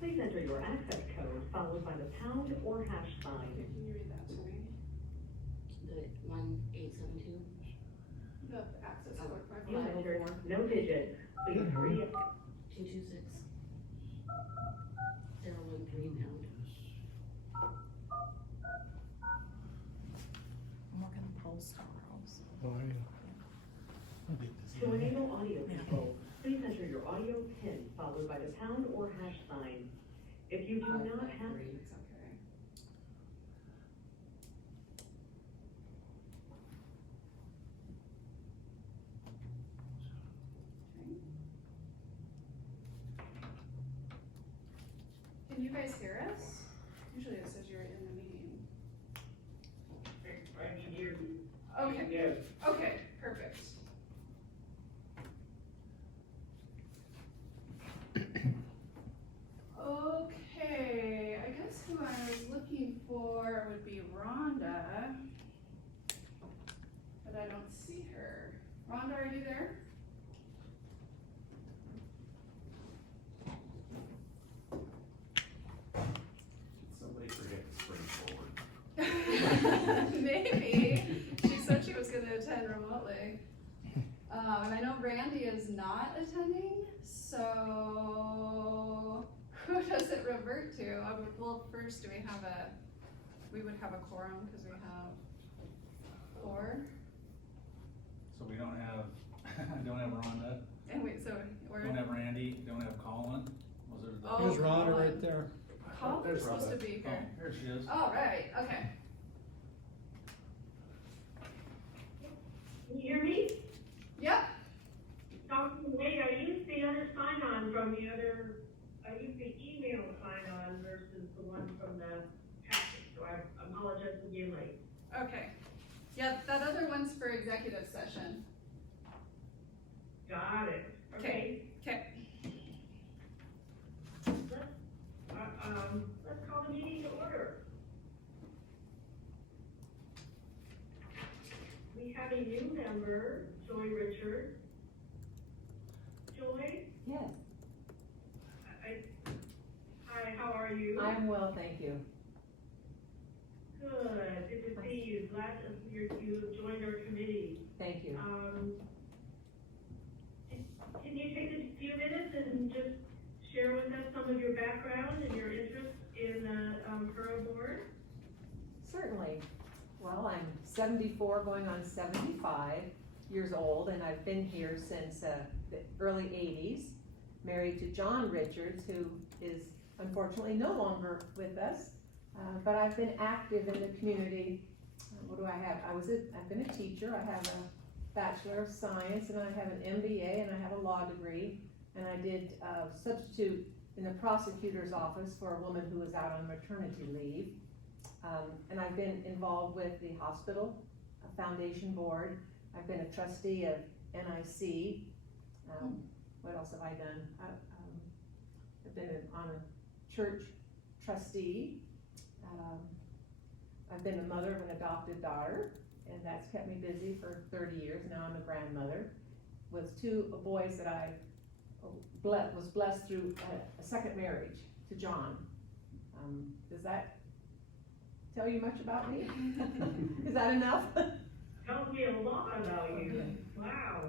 Please enter your access code followed by the pound or hash sign. Can you read that to me? The 1872. The access code. You entered no digit. Please hurry up. 226. 013 pound. I'm looking at the Polestar also. To enable audio control, please enter your audio PIN followed by the pound or hash sign. If you do not have... It's okay. Can you guys hear us? Usually it says you're in the meeting. I can hear you. Okay, Yes. okay, perfect. Okay, I guess who I was looking for would be Rhonda. But I don't see her. Rhonda, are you there? Somebody forget to spring forward. Maybe. She said she was gonna attend remotely. And I know Randy is not attending, so who does it revert to? Well, first, do we have we would have a quorum because we have 4. So we don't have, don't have Rhonda, And so we're. don't have Randy, don't have Colin, was there? Oh, There's Rhonda Colin. right there. Colin's There's supposed to Rhonda. be Oh, here. here she is. Oh, right, okay. Can you hear me? Yep. Dr. Wade, I used the other sign-on from the other, I used the email sign-on versus the one from the packet, so I apologize for being late. Okay. Yep, that other one's for executive session. Got it. Okay. Okay. Let's call the meeting to order. We have a new member, Joy Richards. Joy? Yes, Hi, how are you? I'm well, thank you. Good to see you. Glad that you joined our committee. Thank you. Can you take a few minutes and just share with us some of your background and your interest in the Hura board? Certainly. Well, I'm 74 going on 75 years old, and I've been here since the early 80s, married to John Richards, who is unfortunately no longer with us, but I've been active in the community. What do I have? I've been a teacher. I have a Bachelor of Science, and I have an MBA, and I have a law degree, and I did substitute in the prosecutor's office for a woman who was out on maternity leave. And I've been involved with the hospital foundation board. I've been a trustee of NIC. What else have I done? I've been on a church trustee. I've been a mother of an adopted daughter, and that's kept me busy for 30 years. Now I'm a grandmother with 2 boys that I was blessed through a second marriage to John. Does that tell you much about me? Is that enough? Tells me a lot about you. Okay. Wow,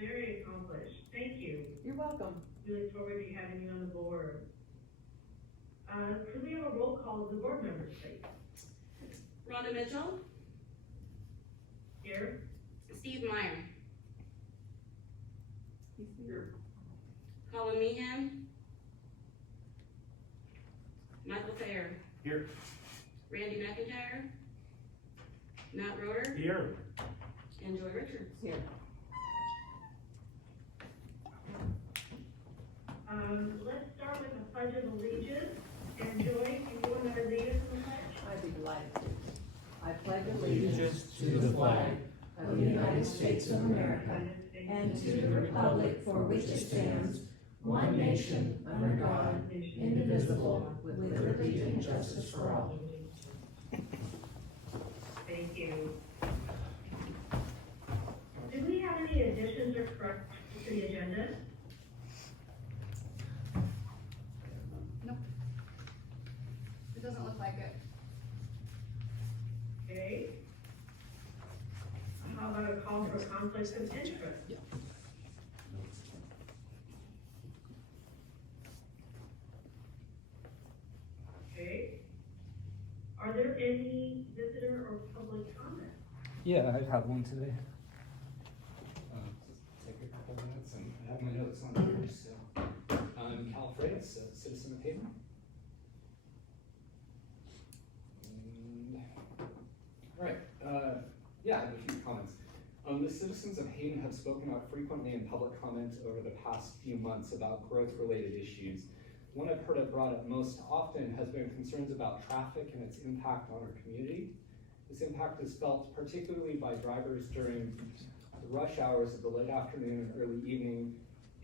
very accomplished. Thank you. You're welcome. We look forward to having you on the board. Could we have a roll call of the board members, please? Rhonda Mitchell. Here. Steve Meyer. He's here. Colin Meehan. Michael Thayer. Here. Randy McIntyre. Matt Roeder. Here. And Joy Richards. Here. Let's start with the Pledge of Allegiance. And Joy, do you want to lead us in the pledge? I'd be delighted to. I pledge Allegiance to the flag of the United States of America and to the republic for which it stands, one nation, under God, indivisible, with liberty and justice for all. Thank you. Do we have any additions or corrections to the agenda? It doesn't look like it. Okay. How about a call for conflicts of interest? Okay. Are there any visitor or public comment? Yeah, I've had one today. Take a couple minutes, and I have my notes on here, so. I'm Calvin Freitas, a citizen of Hayden. Right, yeah, I have a few comments. The citizens of Hayden have spoken out frequently in public comment over the past few months about growth-related issues. One I've heard brought up most often has been concerns about traffic and its impact on our community. This impact is felt particularly by drivers during the rush hours of the late afternoon and early evening,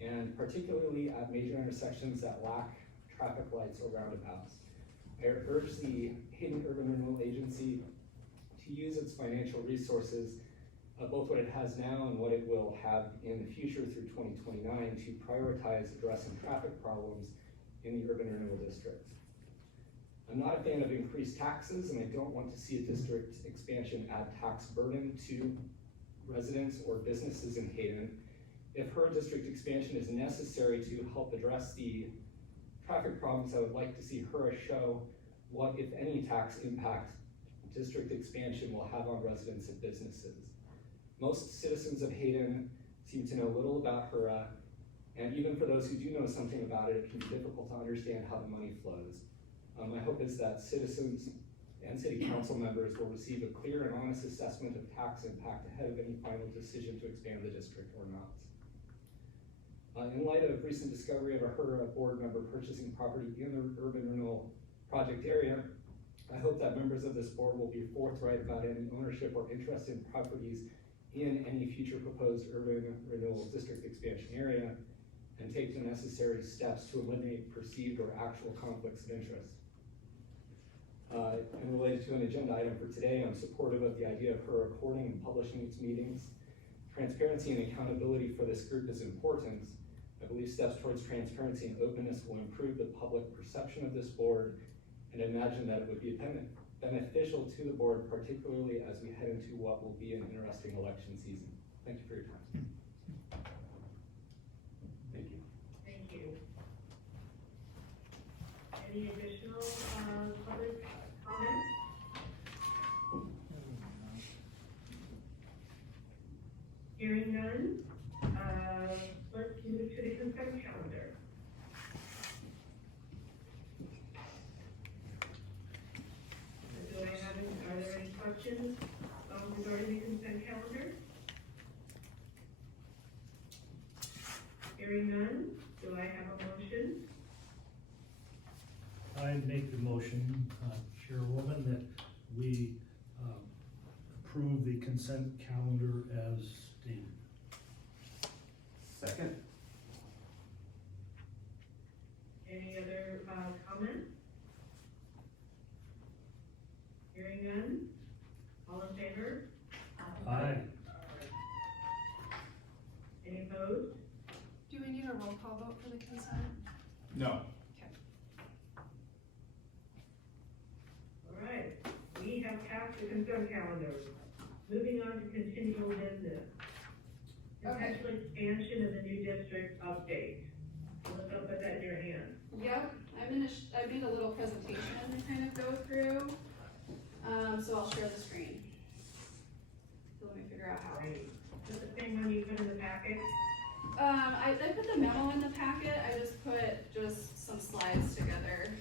and particularly at major intersections that lack traffic lights or roundabouts. I urge the Hayden Urban Renewal Agency to use its financial resources, both what it has now and what it will have in the future through 2029, to prioritize addressing traffic problems in the Urban Renewal District. I'm not a fan of increased taxes, and I don't want to see a district expansion add tax burden to residents or businesses in Hayden. If her district expansion is necessary to help address the traffic problems, I would like to see Hura show what, if any, tax impact district expansion will have on residents and businesses. Most citizens of Hayden seem to know little about Hura, and even for those who do know something about it, it can be difficult to understand how the money flows. My hope is that citizens and city council members will receive a clear and honest assessment of tax impact ahead of any final decision to expand the district or not. In light of recent discovery of a Hura board member purchasing property in the urban renewal project area, I hope that members of this board will be forthright about any ownership or interest in properties in any future proposed urban renewal district expansion area, and take the necessary steps to eliminate perceived or actual conflicts of interest. And related to an agenda item for today, I'm supportive of the idea of her recording and publishing its meetings. Transparency and accountability for this group is important. I believe steps towards transparency and openness will improve the public perception of this board, and imagine that it would be beneficial to the board, particularly as we head into what will be an interesting election season. Thank you for your time. Thank you. Thank you. Any additional, public comments? Hearing none, let's move to the consent calendar. Are there any questions regarding the consent calendar? Hearing none, do I have a motion? I make the motion, Chairwoman, that we approve the consent calendar as stated. Second? Any other comments? Hearing none, all in favor? Aye. Any opposed? Do we need a roll call vote for the consent? No. All right, we have passed the consent calendar. Moving on to continual business. Okay. Potential expansion of the new district update. Melissa, I'll put that in your hands. Yep, I made a little presentation to kind of go through. So I'll share the screen. So let me figure out how. Great. Is it the same one you put in the packet? I put the memo in the packet, I just put some slides together.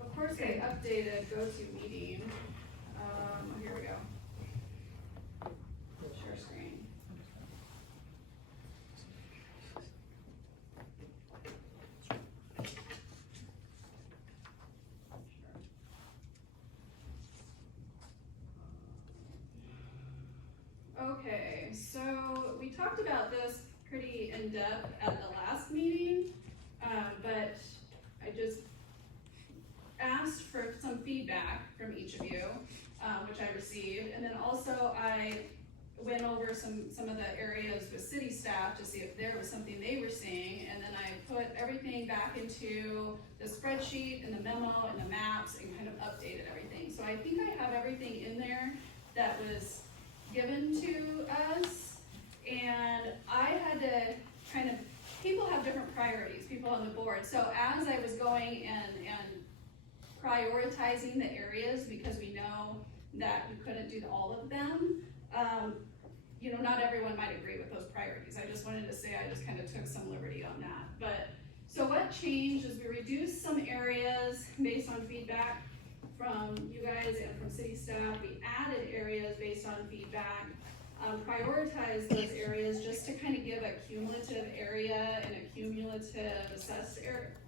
Of course, I updated GoToMeeting. Here we go. Share screen. Okay, so we talked about this pretty in-depth at the last meeting, but I just asked for some feedback from each of you, which I received, and then also I went over some of the areas with city staff to see if there was something they were seeing, and then I put everything back into the spreadsheet and the memo and the maps and kind of updated everything. So I think I have everything in there that was given to us, and I had to kind of, people have different priorities, people on the board. So as I was going and prioritizing the areas, because we know that we couldn't do all of them, you know, not everyone might agree with those priorities. I just wanted to say I just kind of took some liberty on that. But so what changed is we reduced some areas based on feedback from you guys and from city staff. We added areas based on feedback, prioritized those areas just to kind of give a cumulative area and a cumulative assessed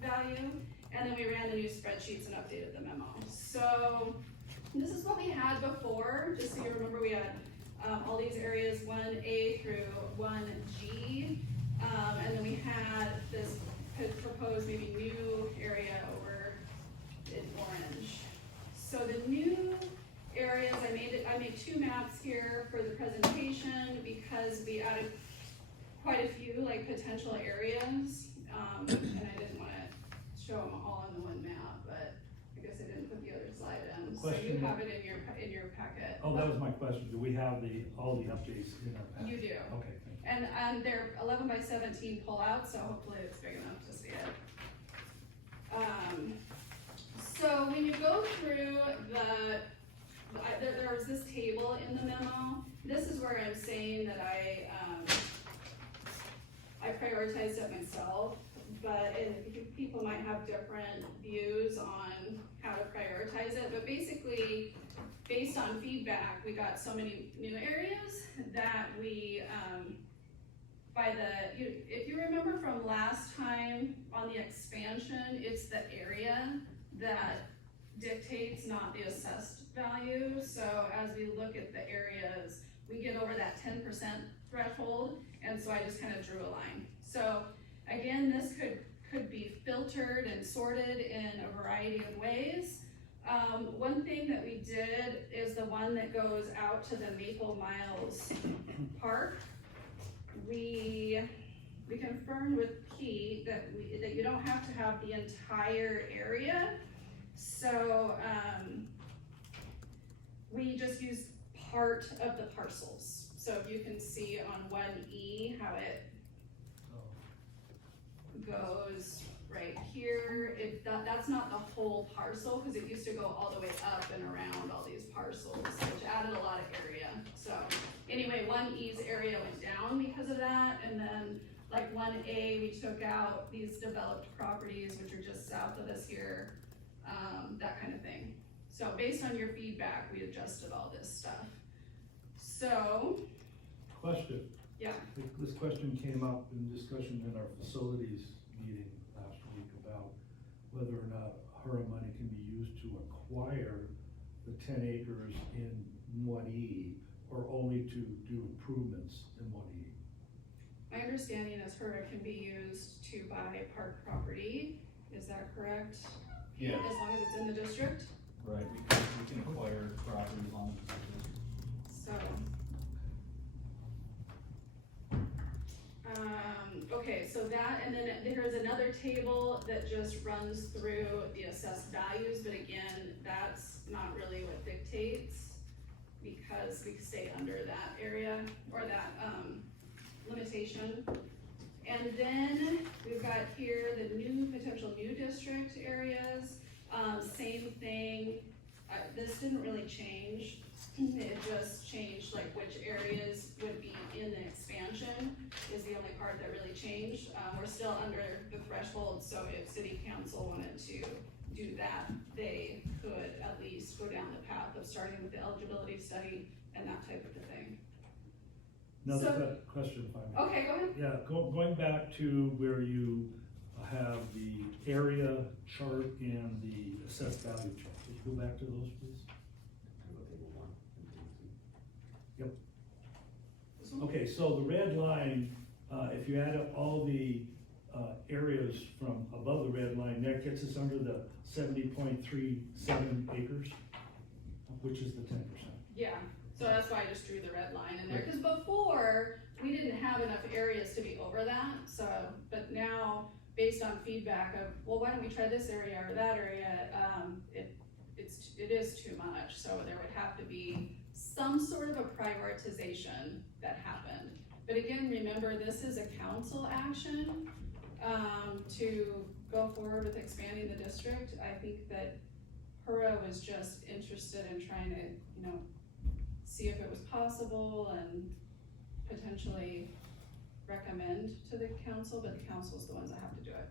value. And then we ran the new spreadsheets and updated the memo. So this is what we had before, just so you remember. We had all these areas 1A through 1G, and then we had this proposed maybe new area over in orange. So the new areas, I made two maps here for the presentation because we added quite a few like potential areas, and I didn't want to show them all in the one map, but I guess I didn't put the other slide in. So you have it in your packet. Oh, that was my question. Do we have all the updates in our packet? You do. Okay, thank you. And they're 11 by 17 pullouts, so hopefully it's big enough to see it. So when you go through there was this table in the memo. This is where I'm saying that I prioritized it myself, but people might have different views on how to prioritize it. But basically, based on feedback, we got so many new areas that we, if you remember from last time on the expansion, it's the area that dictates, not the assessed value. So as we look at the areas, we get over that 10% threshold, and so I just kind of drew a line. So again, this could be filtered and sorted in a variety of ways. One thing that we did is the one that goes out to the Maple Miles Park. We confirmed with Pete that you don't have to have the entire area. So we just used part of the parcels. So if you can see on 1E how it goes right here, that's not the whole parcel, because it used to go all the way up and around all these parcels, which added a lot of area. So anyway, 1E's area went down because of that, and then like 1A, we took out these developed properties, which are just south of us here, that kind of thing. So based on your feedback, we adjusted all this stuff. So. Question. Yeah. This question came up in discussion in our facilities meeting last week about whether or not Hura money can be used to acquire the 10 acres in 1E or only to do improvements in 1E. My understanding is Hura can be used to buy park property. Is that correct? Yeah. As long as it's in the district? Right, we can acquire property as long as it's So. Okay, so that, and then there's another table that just runs through the assessed values, but again, that's not really what dictates, because we stay under that area, or that, limitation. And then we've got here the potential new district areas, same thing. This didn't really change. It just changed like which areas would be in the expansion is the only part that really changed. We're still under the threshold, so if city council wanted to do that, they could at least go down the path of starting with the eligibility study and that type of a thing. Another question, if I may. Okay, go ahead. Yeah, going back to where you have the area chart and the assessed value chart. Could you go back to those, please? Yep. this one? Okay, so the red line, if you add up all the, areas from above the red line, that gets us under the 70.37 acres, which is the 10%. Yeah, so that's why I just drew the red line in there, cause before, we didn't have enough areas to be over that, so, but now, based on feedback of, well, why don't we try this area or that area, it is too much, so there would have to be some sort of a prioritization that happened. But again, remember, this is a council action, to go forward with expanding the district. I think that Hura was just interested in trying to, you know, see if it was possible and potentially recommend to the council, but the council's the ones that have to do it.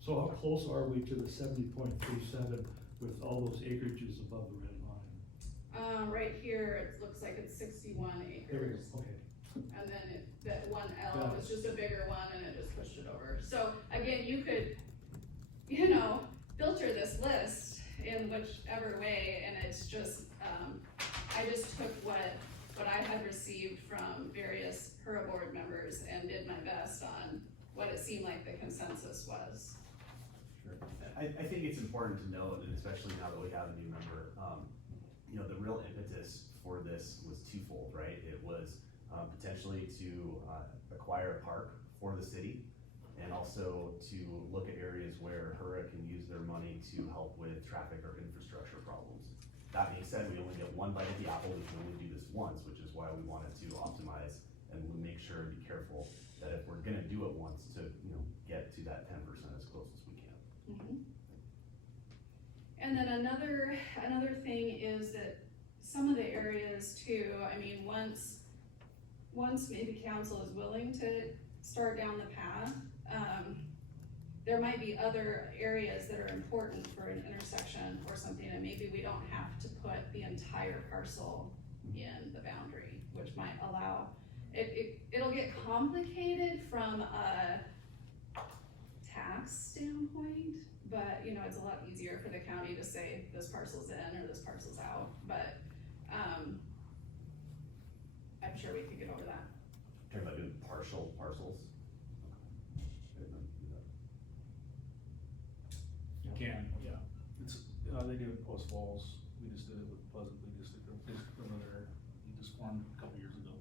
So how close are we to the 70.37 with all those acreages above the red line? Right here, it looks like it's 61 acres. There we go, okay. And then that one L Got it. was just a bigger one and it just pushed it over. So again, you could, you know, filter this list in whichever way, and it's just, I just took what I had received from various Hura board members and did my best on what it seemed like the consensus was. Sure. I think it's important to note, and especially now that we have a new member, you know, the real impetus for this was twofold, right? It was potentially to acquire a park for the city, and also to look at areas where Hura can use their money to help with traffic or infrastructure problems. That being said, we only get one bite of the apple. We can only do this once, which is why we wanted to optimize and make sure and be careful that if we're gonna do it once, to, you know, get to that 10% as close as we can. Mhm. And then another thing is that some of the areas too, I mean, once maybe council is willing to start down the path, there might be other areas that are important for an intersection or something, and maybe we don't have to put the entire parcel in the boundary, which might allow, it'll get complicated from a tax standpoint, but, you know, it's a lot easier for the county to say this parcel's in or this parcel's out, but, I'm sure we could get over that. Talking about doing partial parcels. You can, yeah. It's, they do it in Post Falls. We just did it with Pleasant. We just did it over there. We just formed a couple years ago.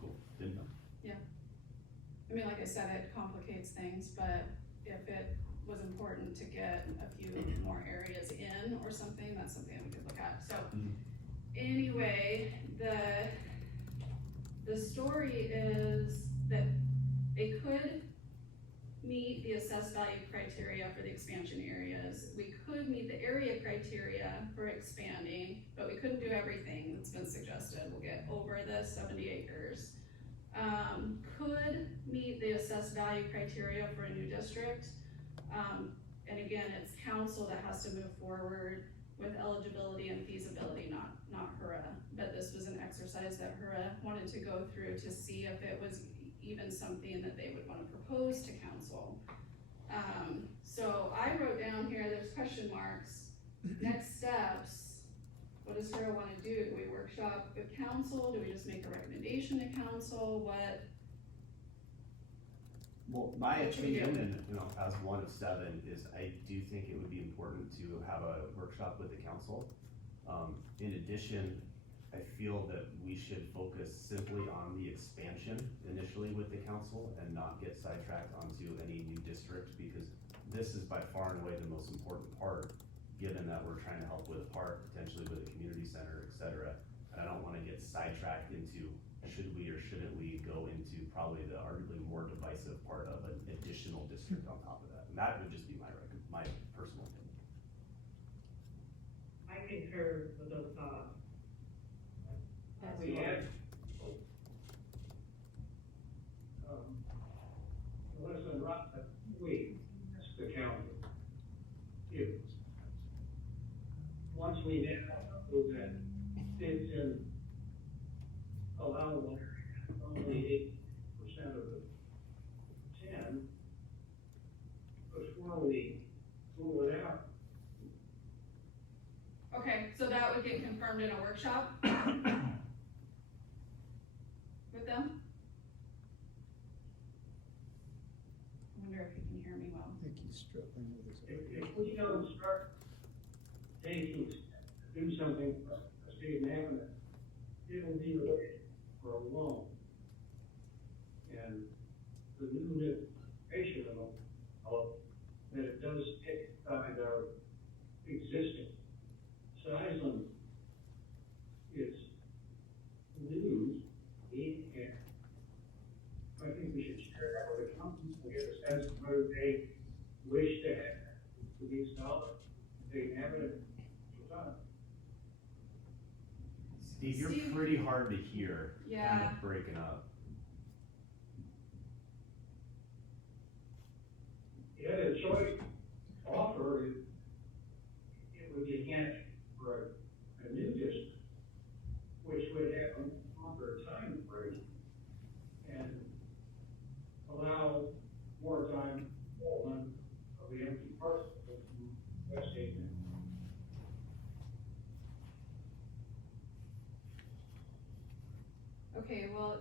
Cool, didn't know. I mean, like I said, it complicates things, but if it was important to get a few more areas in or something, that's something we could look at, so. Anyway, the story is that they could meet the assessed value criteria for the expansion areas. We could meet the area criteria for expanding, but we couldn't do everything that's been suggested. We'll get over the 70 acres. Could meet the assessed value criteria for a new district. And again, it's council that has to move forward with eligibility and feasibility, not Hura. But this was an exercise that Hura wanted to go through to see if it was even something that they would want to propose to council. So I wrote down here, there's question marks. Next steps, what does Hura want to do? Do we workshop with council? Do we just make a recommendation to council? What? Well, my What should we do? opinion, you know, as one of 7, is I do think it would be important to have a workshop with the council. In addition, I feel that we should focus simply on the expansion initially with the council and not get sidetracked onto any new district, because this is by far and away the most important part, given that we're trying to help with a park, potentially with a community center, et cetera. And I don't wanna get sidetracked into should we or shouldn't we go into probably the arguably more divisive part of an additional district on top of that. And that would just be my personal opinion. I concur with those thoughts. That's We right. had, listen, we, the county, you. Once we know that it's in allowable area, only 8% of the 10, before we rule it out. Okay, so that would get confirmed in a workshop? With them? think he's struggling with his. If we don't start taking, do something for state and having it, it'll be away for a long. And the new information of that it does take aside our existing size limit is news, and I think we should share that with the accountants and get a sense of whether they wish to have these dollars. They have it. Steve, you're Steve? pretty hard to hear. Kind Yeah. of breaking up. You had a choice offer, it would be handed for a new district, which would have a longer time frame and allow more time on of the empty parcel from West Haven. Okay, well,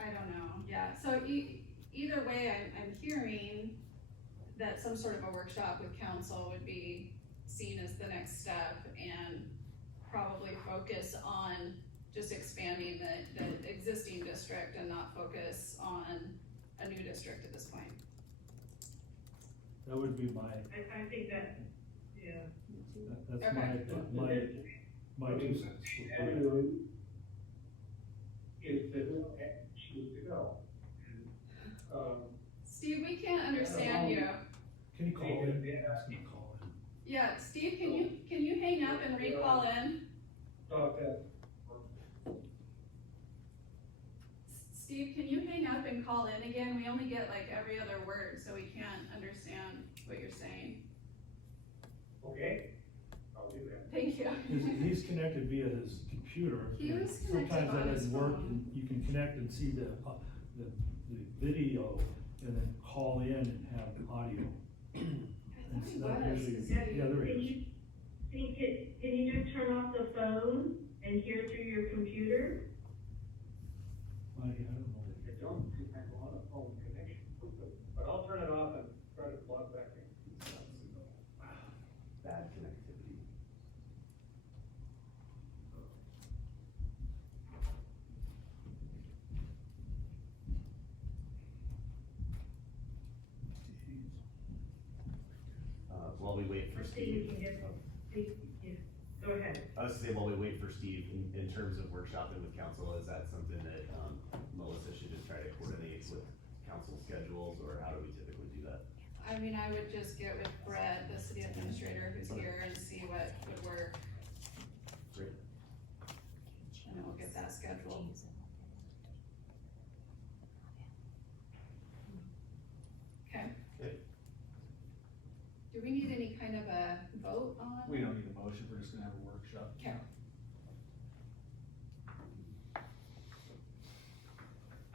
I don't know, yeah, so either way, I'm hearing that some sort of a workshop with council would be seen as the next step and probably focus on just expanding the existing district and not focus on a new district at this point. That would be my, I think that, yeah. that's Okay. my 2 cents. Avenue is the choose to go. Steve, we can't understand you. Can you call in? Ask him to call in. Yeah, Steve, can you hang up and re-call in? Thought that. Steve, can you hang up and call in again? We only get like every other word, so we can't understand what you're saying. Okay, I'll do that. Thank you. He's connected via his computer. He and was connected sometimes on that his doesn't work, phone. and you can connect and see the video, and then call in and have audio. I thought he That was, usually- 'cause Yeah, there Can is. can you just turn off the phone and hear through your computer? I don't know. I don't think I'm on a phone connection, but I'll turn it off and try to plug back in. Bad connectivity. While we wait for Let's see if we Steve, can get, go ahead. I was gonna say, while we wait for Steve, in terms of workshopping with council, is that something that, Melissa should just try to coordinate with council schedules, or how do we typically do that? I mean, I would just get with Brett, the city administrator who's here, and see what would work, Great. and then we'll get that scheduled. Okay. Okay. Do we need any kind of a vote on? We don't need a motion, we're just gonna have a workshop. Okay.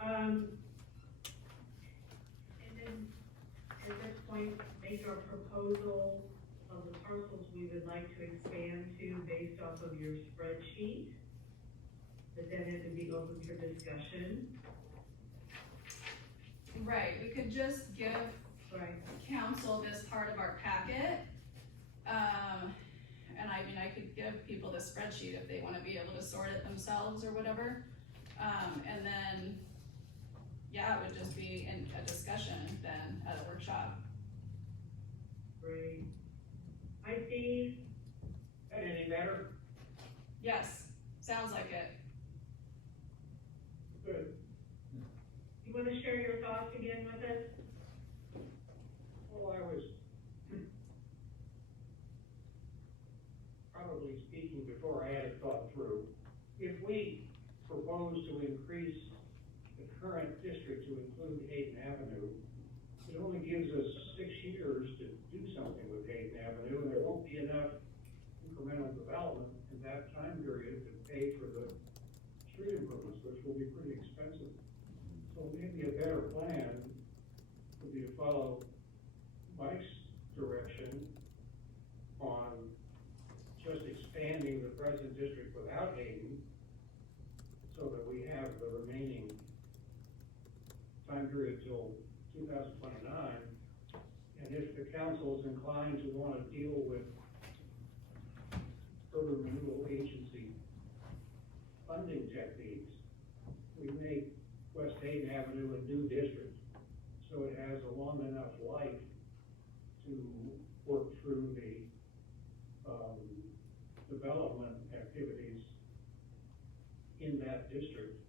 And then, at this point, make our proposal of the parcels we would like to expand to based off of your spreadsheet. But then it would be open for discussion. Right, we could just give Right. council this part of our packet. And I mean, I could give people the spreadsheet if they wanna be able to sort it themselves or whatever. And then, yeah, it would just be in a discussion then at a workshop. Great. Hi, Steve. That any better? Yes, sounds like it. Good. You wanna share your thoughts again with us? Well, I was probably speaking before I had it thought through. If we propose to increase the current district to include Hayden Avenue, it only gives us 6 years to do something with Hayden Avenue, and there won't be enough incremental development in that time period to pay for the street improvements, which will be pretty expensive. So maybe a better plan would be to follow Mike's direction on just expanding the present district without Hayden, so that we have the remaining time period till 2029, And if the council is inclined to want to deal with urban renewal agency funding techniques, we make West Hayden Avenue a new district, so it has a long enough life to work through the, development activities in that district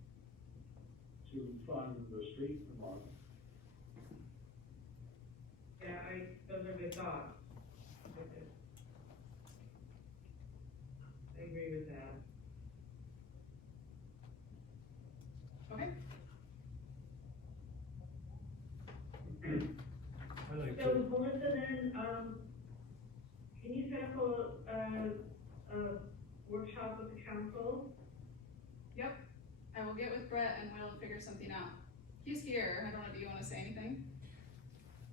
to fund the street remodeling. Yeah, those are good thoughts. I agree with that. Okay. I like So to, Melissa, then, can you set up a workshop with the council? Yep, I will get with Brett and we'll figure something out. He's here, I don't know, do you wanna say anything?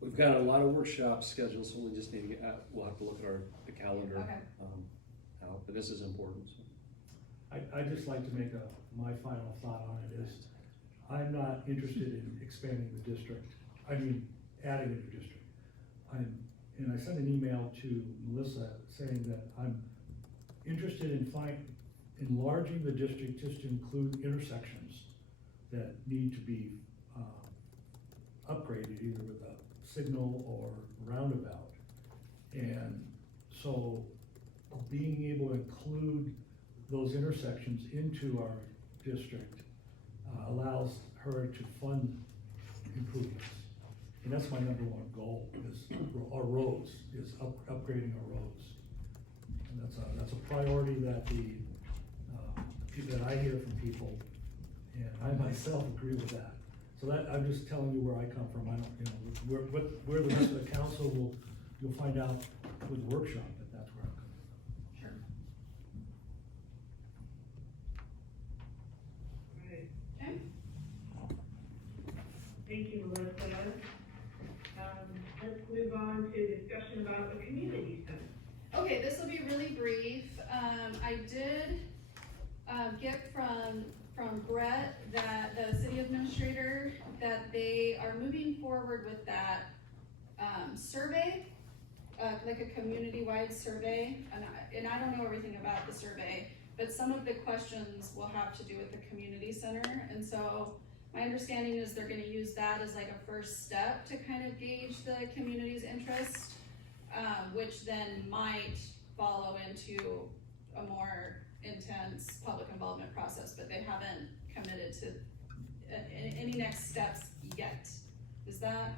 We've got a lot of workshops scheduled, so we just need to get, we'll have to look at the calendar. Okay. Out, but this is important, so. I'd just like to make my final thought on it is, I'm not interested in expanding the district, adding a new district. And I sent an email to Melissa saying that I'm interested in enlarging the district just to include intersections that need to be, upgraded either with a signal or roundabout. And so being able to include those intersections into our district allows her to fund improvements. And that's my number one goal, is our roads, is upgrading our roads. And that's a priority that that I hear from people, and I myself agree with that. So that, I'm just telling you where I come from. I don't, where the rest of the council you'll find out with the workshop that that's where I'm coming from. Sure. Right. Okay. Thank you, Melissa. Let's move on to discussion about the community center. Okay, this will be really brief. I did get from Brett, that the city administrator, that they are moving forward with that survey, like a community-wide survey. And I don't know everything about the survey, but some of the questions will have to do with the community center. And so my understanding is they're gonna use that as like a first step to kind of gauge the community's interest, which then might follow into a more intense public involvement process, but they haven't committed to any next steps yet. Does that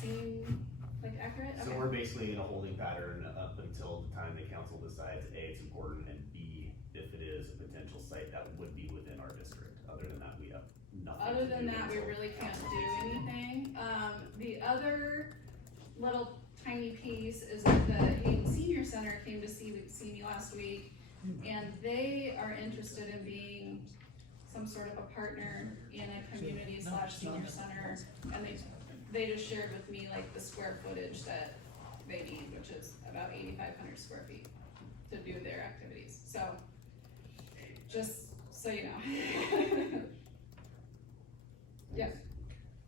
seem like accurate? So Okay. we're basically in a holding pattern up until the time the council decides, A, it's important, and B, if it is a potential site that would be within our district. Other than that, we have nothing Other to than do that, we until really can't council do decides. anything. The other little tiny piece is that the Hayden Senior Center came to see me last week, and they are interested in being some sort of a partner in a community / senior center, and they just shared with me like the square footage that they need, which is about 8,500 square feet to do their activities. So, just so you know. Yeah. I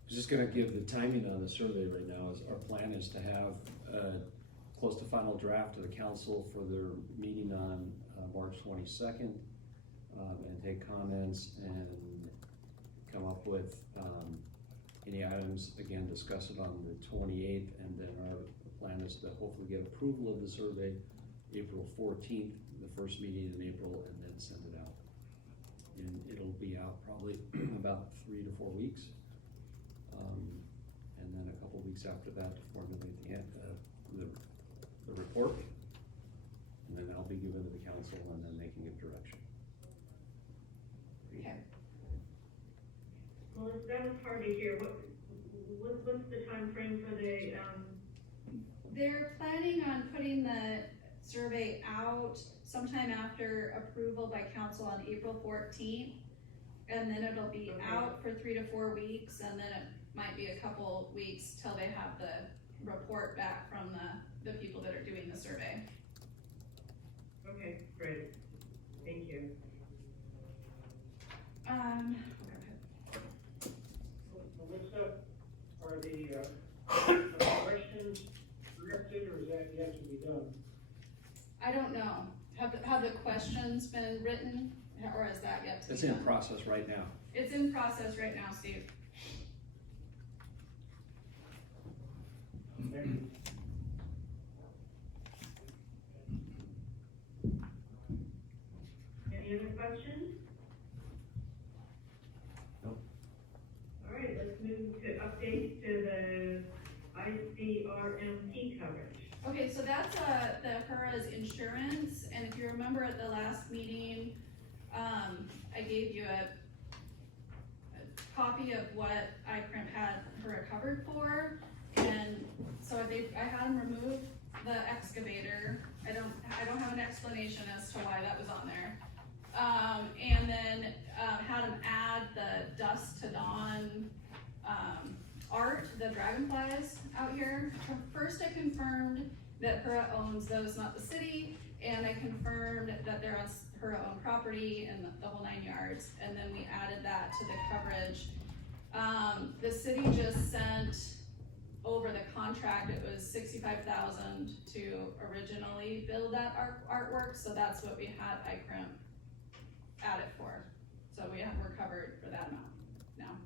was just gonna give the timing on the survey right now. Is our plan is to have close to final draft to the council for their meeting on March 22nd, and take comments and come up with any items, again, discuss it on the 28th, and then our plan is to hopefully get approval of the survey April 14th, the first meeting in April, and then send it out. And it'll be out probably about 3 to 4 weeks. And then a couple weeks after that to formulate the report. And then I'll be given to the council, and then they can give direction. Okay. Well, that was hard to hear. What's the time frame for the, They're planning on putting the survey out sometime after approval by council on April 14th. And then it'll be Okay. out for 3 to 4 weeks, and then it might be a couple weeks till they have the report back from the people that are doing the survey. okay, great. Thank you. Melissa, are the suggestions been written, or is that yet to be It's done? in process right now. It's in process right now, Steve. Thank you. Any other questions? Nope. All right, let's move to updates to the ICRMP coverage. Okay, so that's, the Hura's insurance, and if you remember at the last meeting, I gave you a copy of what iCrimp had Hura covered for, and so I had them remove the excavator. I don't have an explanation as to why that was on there. And then, had them add the dusk to dawn, art, the dragonflies out here. First, I confirmed that Hura owns those, not the city, and I confirmed that they're on Hura owned property and the whole 9 yards, and then we added that to the coverage. The city just sent over the contract, it was $65,000 to originally build that artwork, so that's what we had iCrimp add it for. So we're covered for that amount now.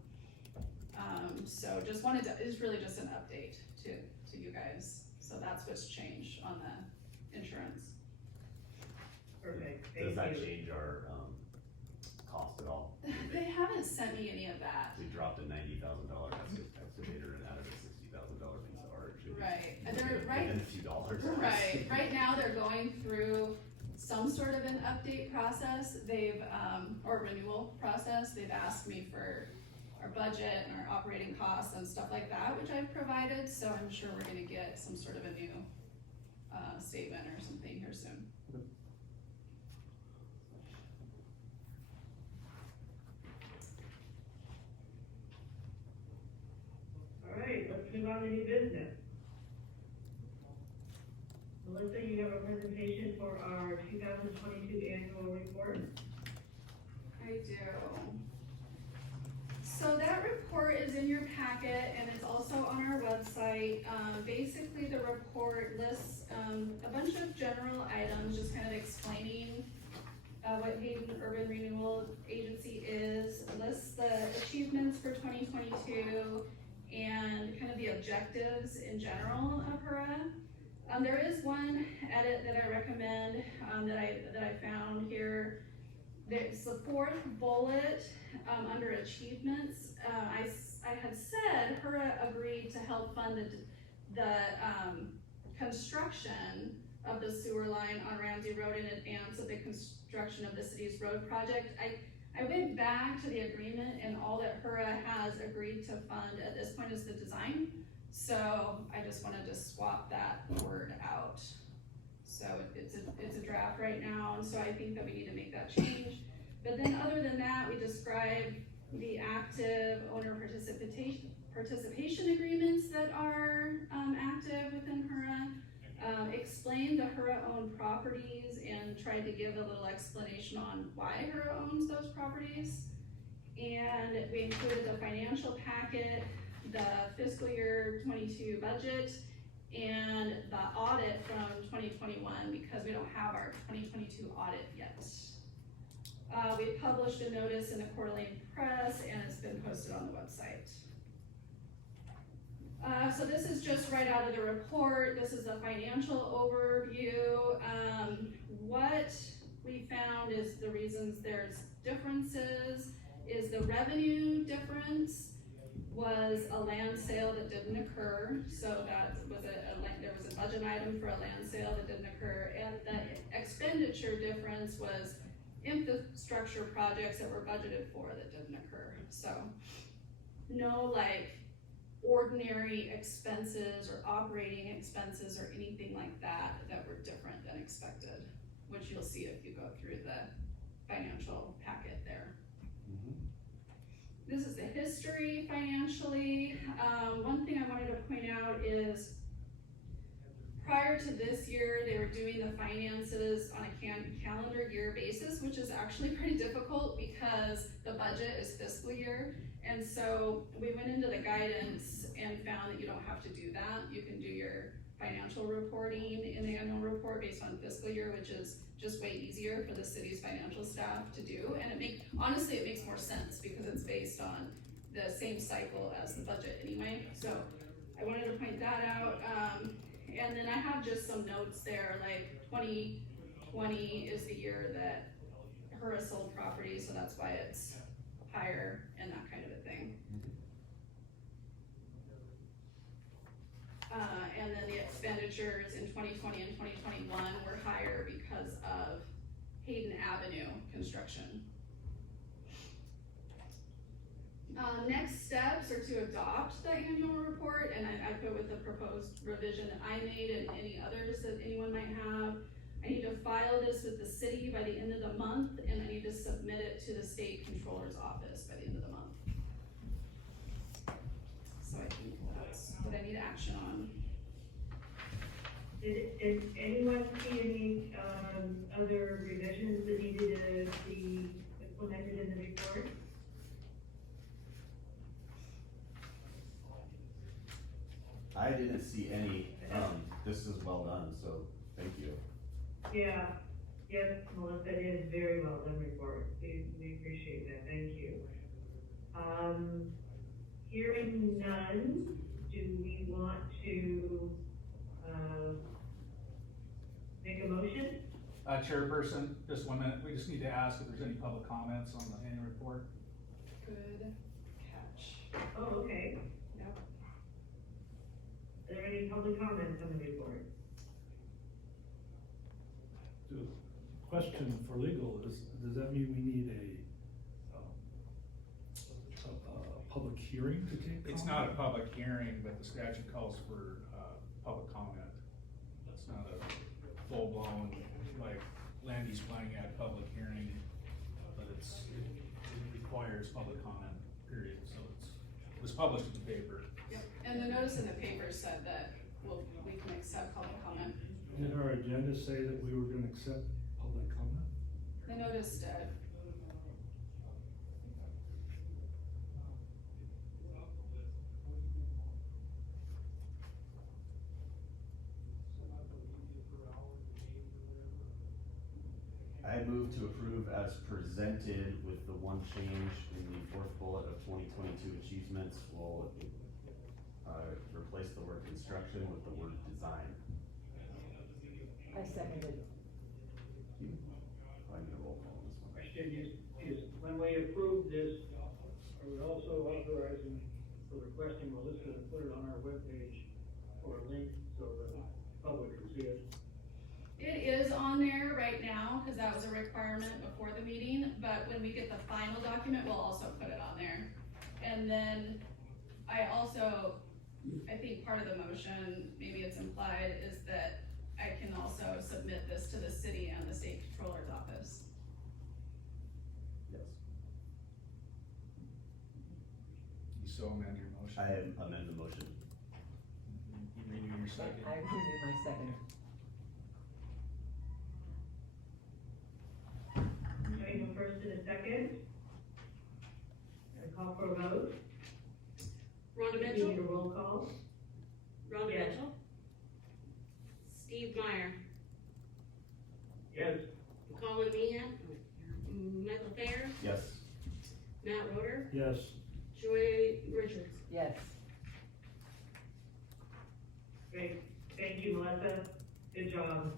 So just wanted to, it's really just an update to you guys. So that's what's changed on the insurance. Perfect, Does thank that you. change our, cost at all? They haven't sent me any of that. We dropped a $90,000 excavator and added a $60,000 piece of art. Should be Right, and they're within a few dollars. Right, right now they're going through some sort of an update process. They've, or renewal process. They've asked me for our budget and our operating costs and stuff like that, which I've provided, so I'm sure we're gonna get some sort of a new, statement or something here soon. All right, let's move on to new business. Melissa, you have a presentation for our 2022 annual report. I do. So that report is in your packet and it's also on our website. Basically the report lists, a bunch of general items, just kind of explaining what Hayden Urban Renewal Agency is, lists the achievements for 2022 and kind of the objectives in general of Hura. There is one edit that I recommend, that I found here. There's the fourth bullet, under achievements. I had said Hura agreed to help fund the construction of the sewer line on Ramsey Road in advance of the construction of the city's road project. I went back to the agreement and all that Hura has agreed to fund at this point is the design. So I just wanted to swap that word out. So it's a draft right now, and so I think that we need to make that change. But then other than that, we describe the active owner participation agreements that are active within Hura, explained the Hura owned properties and tried to give a little explanation on why Hura owns those properties. And we included the financial packet, the fiscal year 22 budget, and the audit from 2021 because we don't have our 2022 audit yet. We published a notice in the Quarterly Press and it's been posted on the website. So this is just right out of the report. This is the financial overview. What we found is the reasons there's differences is the revenue difference was a land sale that didn't occur. So that was there was a budget item for a land sale that didn't occur, and the expenditure difference was infrastructure projects that were budgeted for that didn't occur. So no like ordinary expenses or operating expenses or anything like that that were different than expected, which you'll see if you go through the financial packet there. This is the history financially. One thing I wanted to point out is prior to this year, they were doing the finances on a calendar year basis, which is actually pretty difficult because the budget is fiscal year. And so we went into the guidance and found that you don't have to do that. You can do your financial reporting in the annual report based on fiscal year, which is just way easier for the city's financial staff to do. And honestly, it makes more sense because it's based on the same cycle as the budget anyway. So I wanted to point that out. And then I have just some notes there, like 2020 is the year that Hura sold property, so that's why it's higher and that kind of a thing. And then the expenditures in 2020 and 2021 were higher because of Hayden Avenue construction. Next steps are to adopt the annual report, and I put with the proposed revision that I made and any others that anyone might have. I need to file this with the city by the end of the month, and I need to submit it to the state controller's office by the end of the month. So I think that's what I need action on. Did anyone see any, other revisions that needed to be implemented in the report? I didn't see any, this is well done, so thank you. Yeah, yes, Melissa, it is very well done report. We appreciate that, thank you. Hearing none, do we want to, make a motion? Chairperson, just 1 minute, we just need to ask if there's any public comments on the annual report. Good catch. Oh, okay. Yep. Are there any public comments on the report? Question for legal is, does that mean we need a public hearing to take comment? It's not a public hearing, but the statute calls for, public comment. It's not a full-blown, like, land use planning act public hearing, but it requires public comment, period, so it was published in the paper. Yep. And the notice in the paper said that we can accept public comment. Did our agenda say that we were gonna accept public comment? The notice did. I move to approve as presented with the one change in the fourth bullet of 2022 achievements. Will replace the word construction with the word design. I seconded. I need a roll call on this one. Question is when we approve this, are we also authorizing or requesting Melissa to put it on our webpage or a link so the public can see it? It is on there right now, cause that was a requirement before the meeting, but when we get the final document, we'll also put it on there. And then I think part of the motion, maybe it's implied, is that I can also submit this to the city and the state controller's office. Yes. You so amend your motion. I amend the motion. You renew your second. I renew my second. Having a first and a second. A call for a vote. Rhonda Do you Mitchell, need a roll call? Rhonda Yes. Mitchell, Steve Meyer, Yes. Colin Meehan, Michael Thayer, Yes. Matt Roder, Yes. Joy Richards. Yes. Great, thank you, Melissa, good job.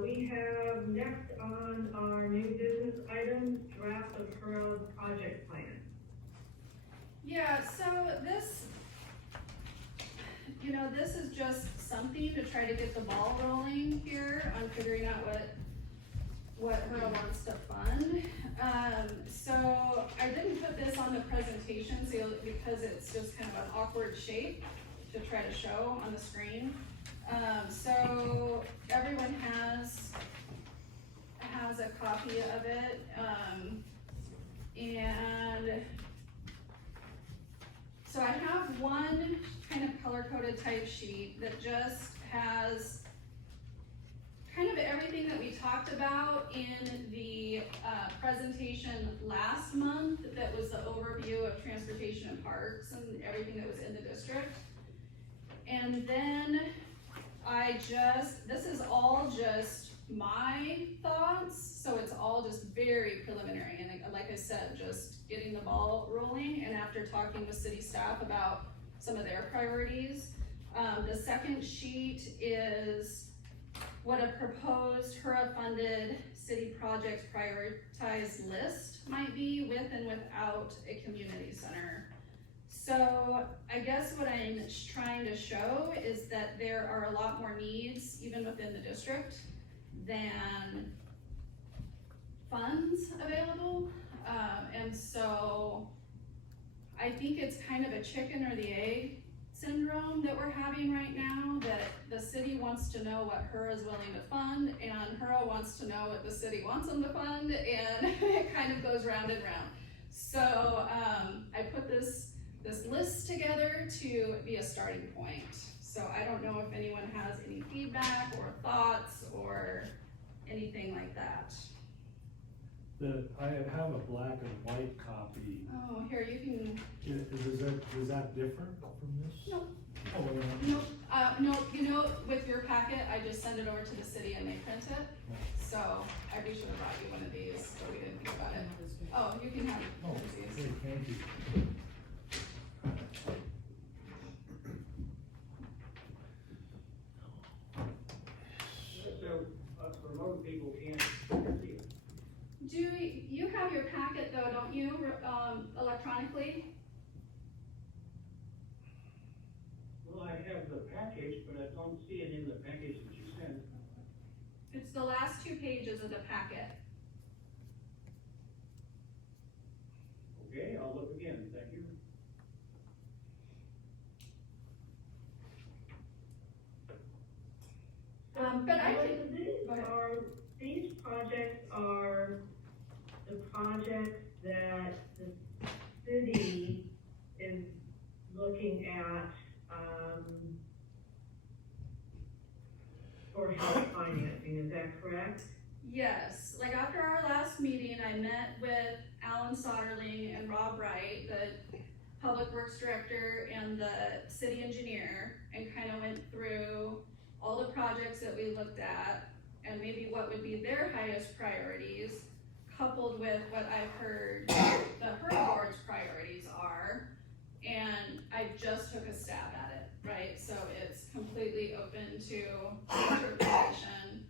We have next on our new business items, draft of Hura project plan. Yeah, so this is just something to try to get the ball rolling here on figuring out what Hura wants to fund. So I didn't put this on the presentation because it's just kind of an awkward shape to try to show on the screen. So everyone has a copy of it, and so I have one kind of color-coded type sheet that just has kind of everything that we talked about in the presentation last month. That was the overview of transportation and parks and everything that was in the district. And then this is all just my thoughts, so it's all just very preliminary, and like I said, just getting the ball rolling, and after talking with city staff about some of their priorities. The second sheet is what a proposed HURA-funded city project prioritized list might be with and without a community center. So I guess what I'm trying to show is that there are a lot more needs, even within the district, than funds available. And so I think it's kind of a chicken or the egg syndrome that we're having right now, that the city wants to know what HURA is willing to fund, and HURA wants to know what the city wants them to fund, and it kind of goes round and round. So I put this list together to be a starting point. So I don't know if anyone has any feedback or thoughts or anything like that. I have a black and white copy. Oh, here, you can, Is that different from this? No. Oh, wait a minute. no, you know, with your packet, I just send it over to the city and they print it. So I should have brought you one of these, but we didn't think about it. Oh, you can have Oh, these. okay, thank you. So, remote people can't see it. Do you have your packet though, don't you, electronically? Well, I have the package, but I don't see it in the package that you sent. It's the last 2 pages of the packet. Okay, I'll look again, thank you. But I Melissa, can, these projects are the projects that the city is looking at, for health financing, is that correct? yes, like after our last meeting, I met with Alan Soderling and Rob Wright, the Public Works Director and the city engineer, and kind of went through all the projects that we looked at and maybe what would be their highest priorities, coupled with what I've heard the HURA board's priorities are, and I just took a stab at it, right? So it's completely open to interpretation.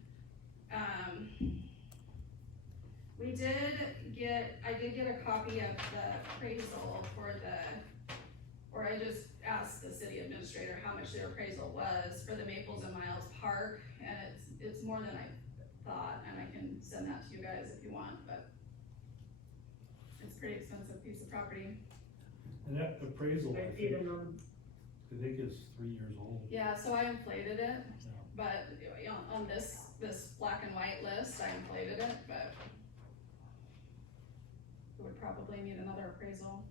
I did get a copy of the appraisal or I just asked the city administrator how much their appraisal was for the Maples and Miles Park, and it's more than I thought, and I can send that to you guys if you want, but it's a pretty expensive piece of property. And that appraisal, I I see think, them on. I think is 3 years old. Yeah, so I inflated it, Yeah. but you know, on this black and white list, I inflated it, but it would probably need another appraisal.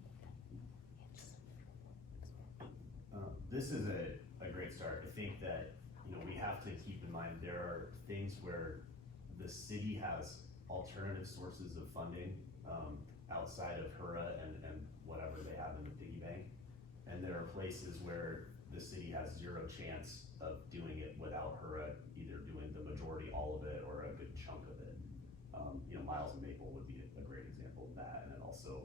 This is a great start. I think that, you know, we have to keep in mind there are things where the city has alternative sources of funding outside of HURA and whatever they have in the piggy bank. And there are places where the city has zero chance of doing it without HURA, either doing the majority, all of it, or a good chunk of it. You know, Miles and Maple would be a great example of that. And then also,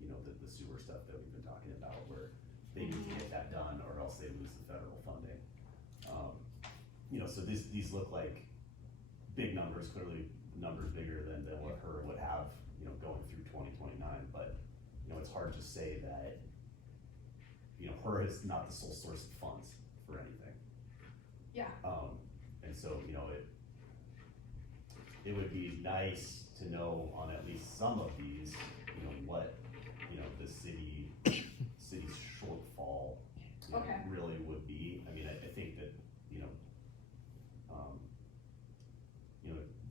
you know, the sewer stuff that we've been talking about where they need to get that done or else they lose the federal funding. You know, so these look like big numbers, clearly numbers bigger than what HURA would have, you know, going through 2029, but, you know, it's hard to say that, you know, HURA is not the sole source of funds for anything. Yeah. And so, you know, it would be nice to know on at least some of these, you know, what, you know, the city's shortfall, you know, Okay. really would be. I mean, I think that, you know,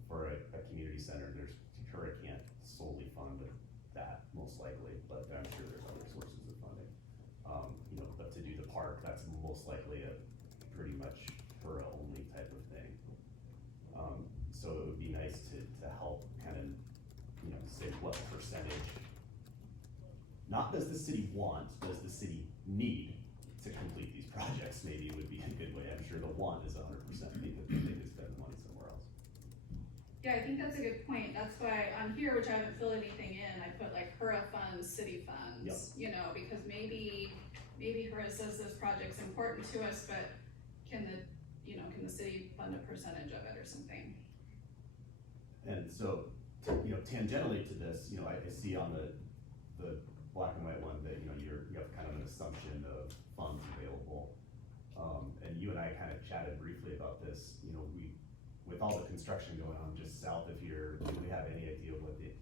for a community center, HURA can't solely fund that, most likely, but I'm sure there's other sources of funding. You know, but to do the park, that's most likely a pretty much HURA only type of thing. So it would be nice to help kind of, you know, say what percentage, not does the city want, does the city need to complete these projects maybe would be a good way. I'm sure the one is 100% because they could spend the money somewhere else. Yeah, I think that's a good point. That's why on here, which I haven't filled anything in, I put like Hura funds, city funds, Yep. you know, because maybe Hura says this project's important to us, but can the city fund a percentage of it or something? And so, tangentially to this, I see on the black and white one that, you have kind of an assumption of funds available. And you and I kind of chatted briefly about this, with all the construction going on just south of here, do we have any idea what the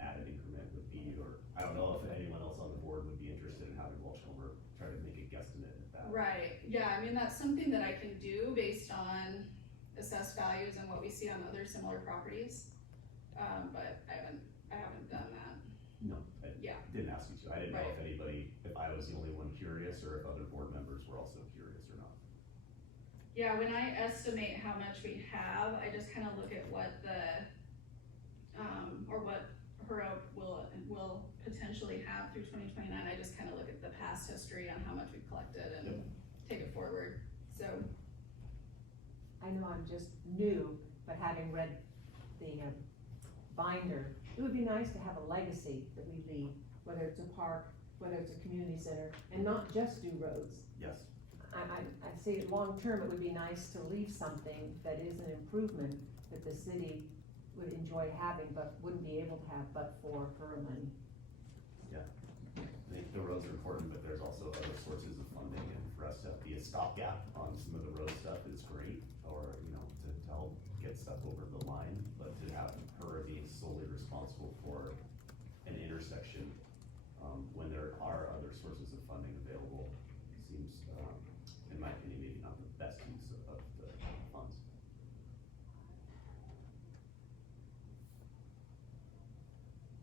added increment would be? Or, I don't know if anyone else on the board would be interested in having Welshhomer try to make a guesstimate at that. Right, yeah, I mean, that's something that I can do based on assessed values and what we see on other similar properties. But I haven't done that. No, I Yeah. didn't ask you to. I didn't know Right. if I was the only one curious or if other board members were also curious or not. Yeah, when I estimate how much we have, I just kind of look at what or what Hura will potentially have through 2029. I just kind of look at the past history on how much we've collected and Yep. take it forward, so. I know I'm just new, but having read the binder, it would be nice to have a legacy that we leave, whether it's a park, whether it's a community center, and not just do roads. Yes. I say long-term, it would be nice to leave something that is an improvement that the city would enjoy having, but wouldn't be able to have but for Hura money. Yeah. I think the roads are important, but there's also other sources of funding, and for us to be a stopgap on some of the road stuff is great, or, to help get stuff over the line, but to have her being solely responsible for an intersection, when there are other sources of funding available, seems, in my opinion, maybe not the best use of the funds.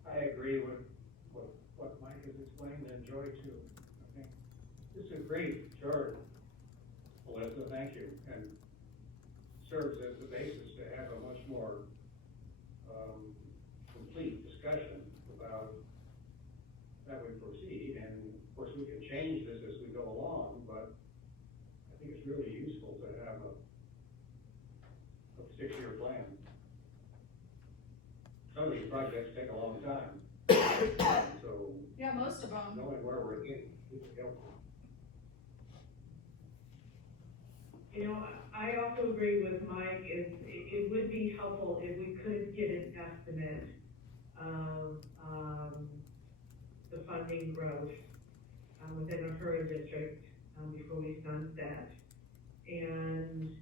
I agree with what Mike has explained, and Joy too. I think this is a great chart, Melissa, thank you, and serves as the basis to have a much more, complete discussion about how we proceed, and of course, we can change this as we go along, but I think it's really useful to have a 6-year plan. Some of these projects take a long time, so Yeah, most of them. knowing where we're getting is helpful. I also agree with Mike, it would be helpful if we could get an estimate of, the funding growth, within a Hura district, before we sunset. And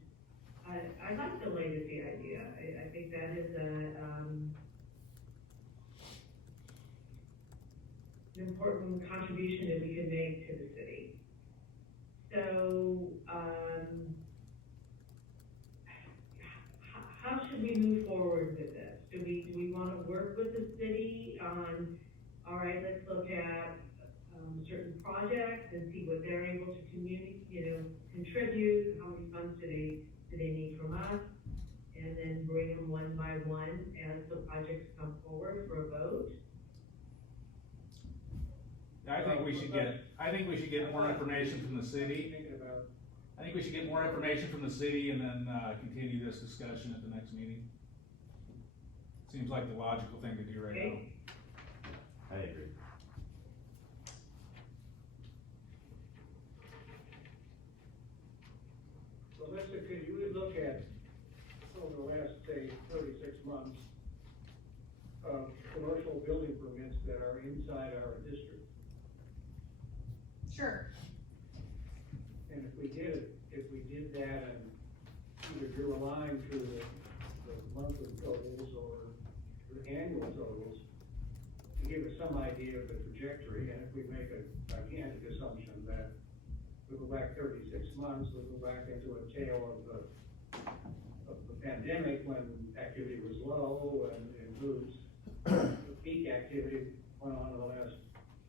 I like the legacy idea, I think that is an important contribution that we can make to the city. So, how should we move forward with this? Do we wanna work with the city on, all right, let's look at, certain projects and see what they're able to contribute, how many funds do they need from us? And then bring them one by one as the projects come forward for a vote? I think we should get more information from the city. Thinking about, I think we should get more information from the city and then, continue this discussion at the next meeting. Seems like the logical thing to do right now. Okay. I agree. Melissa, could you look at, over the last, say, 36 months, of commercial building permits that are inside our district? Sure. And if we did that and either drew a line through the monthly totals or the annual totals, to give us some idea of the trajectory, and if we make a gigantic assumption that we go back 36 months, we go back into a tale of the pandemic when activity was low, and includes the peak activity went on in the last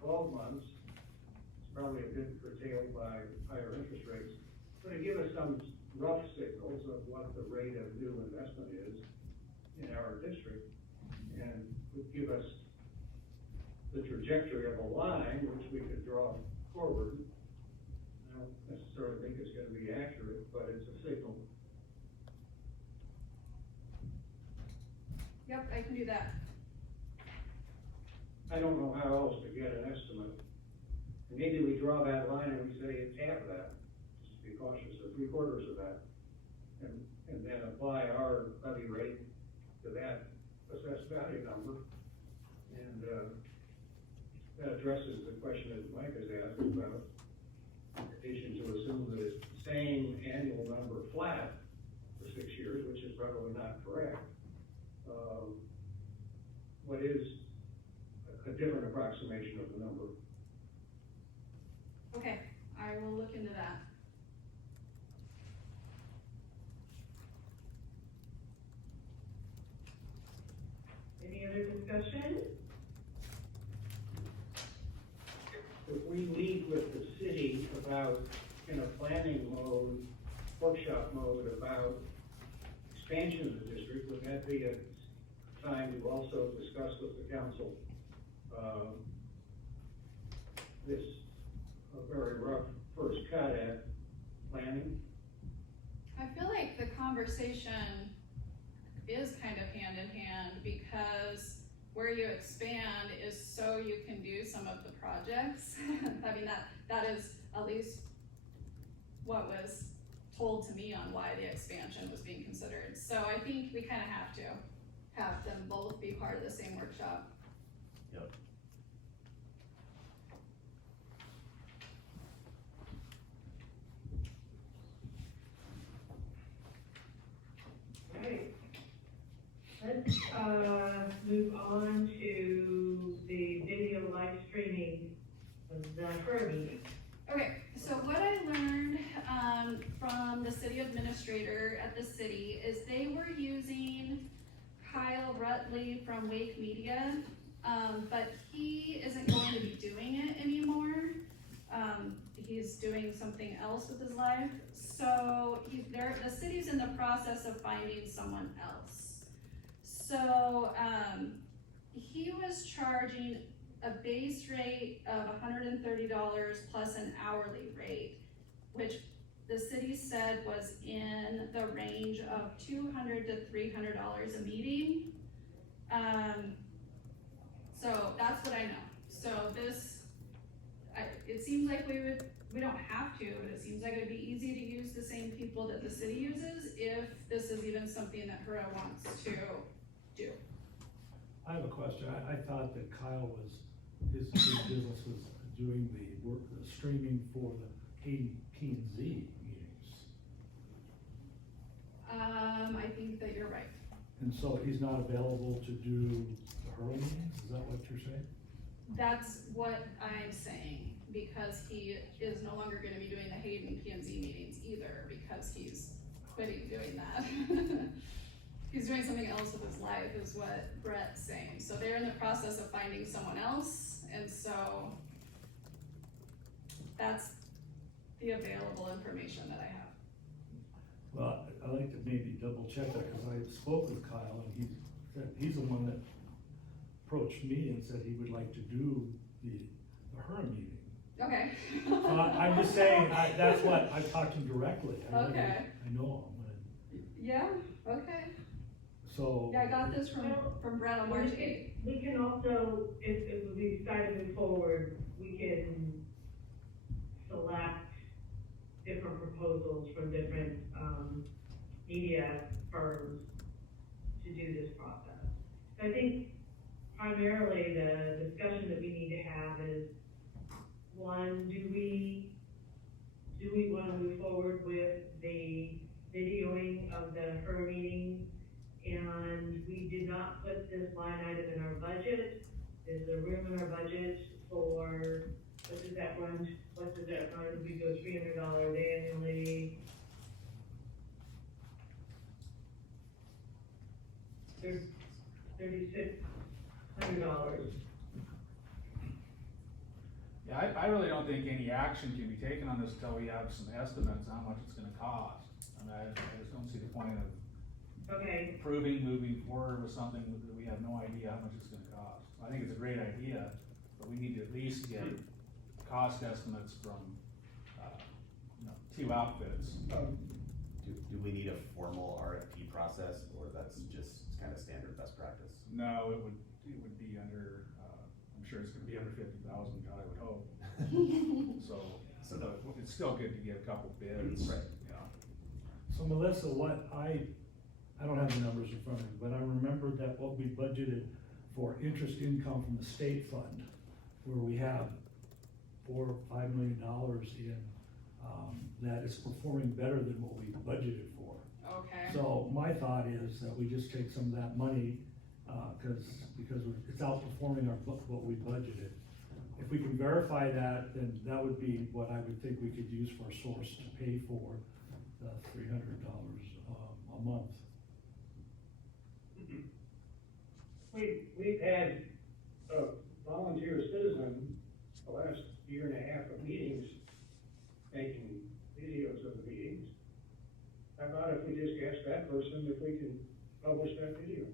12 months. It's probably a bit curtailed by higher interest rates, but to give us some rough signals of what the rate of new investment is in our district, and would give us the trajectory of a line which we could draw forward. I don't necessarily think it's gonna be accurate, but it's a signal. Yep, I can do that. I don't know how else to get an estimate. And maybe we draw that line and we say it's half of that, just to be cautious, or 3/4 of that. And then apply our levy rate to that assessed value number. And, that addresses the question that Mike has asked about issues to assume that it's the same annual number flat for 6 years, which is probably not correct. What is a different approximation of the number? Okay, I will look into that. Any other discussion? If we meet with the city about, in a planning mode, workshop mode about expansion of the district, would that be a time to also discuss with the council, this very rough first cut at planning? I feel like the conversation is kind of hand in hand, because where you expand is so you can do some of the projects. I mean, that is at least what was told to me on why the expansion was being considered. So I think we kind of have to have them both be part of the same workshop. Yep. Right. Let's, move on to the video live streaming of the Hura meeting. Okay, so what I learned from the city administrator at the city is they were using Kyle Rutley from Wake Media, but he isn't going to be doing it anymore. He's doing something else with his life. So the city's in the process of finding someone else. So he was charging a base rate of $130 plus an hourly rate, which the city said was in the range of $200 to $300 a meeting. So that's what I know. So it seems like we don't have to, but it seems like it'd be easy to use the same people that the city uses if this is even something that Hura wants to do. I have a question. I thought that Kyle his business was doing the streaming for the P&Z meetings. I think that you're right. And so he's not available to do the Hura meetings? Is that what you're saying? That's what I'm saying, because he is no longer gonna be doing the Hayden P&Z meetings either, because he's quitting doing that. He's doing something else with his life, is what Brett's saying. So they're in the process of finding someone else, and so that's the available information that I have. Well, I'd like to maybe double check that, because I spoke with Kyle, and he's the one that approached me and said he would like to do the Hura meeting. Okay. So I'm just saying, that's what, I've talked to him directly. Okay. I know him, Yeah, okay. so. Yeah, I got this from Brett on March 8th. We can also, if we decide to move forward, we can select different proposals from different, media firms to do this process. I think primarily the discussion that we need to have is, one, do we want to move forward with the videoing of the Hura meeting? And we did not put this line item in our budget. Is there room in our budget for, what does that run? We go $300 annually. There's $3,600. Yeah, I really don't think any action can be taken on this until we have some estimates on how much it's gonna cost. I mean, I just don't see the point of Okay, moving forward with something that we have no idea how much it's gonna cost. I think it's a great idea, but we need to at least get cost estimates from, two outfits. Do we need a formal RFP process, or that's just kind of standard best practice? No, it would be under, I'm sure it's gonna be under 50,000, God, I would hope. So it's still good to get a couple bids. Right. Yeah. So Melissa, what I don't have the numbers in front of me, but I remember that what we budgeted for interest income from the state fund, where we have $4 or $5 million in, that is performing better than what we budgeted for. Okay. So my thought is that we just take some of that money, because it's outperforming what we budgeted. If we can verify that, then that would be what I would think we could use for a source to pay for the $300 a month. We've had a volunteer citizen the last year and a half of meetings making videos of the meetings. How about if we just ask that person if we can publish that video?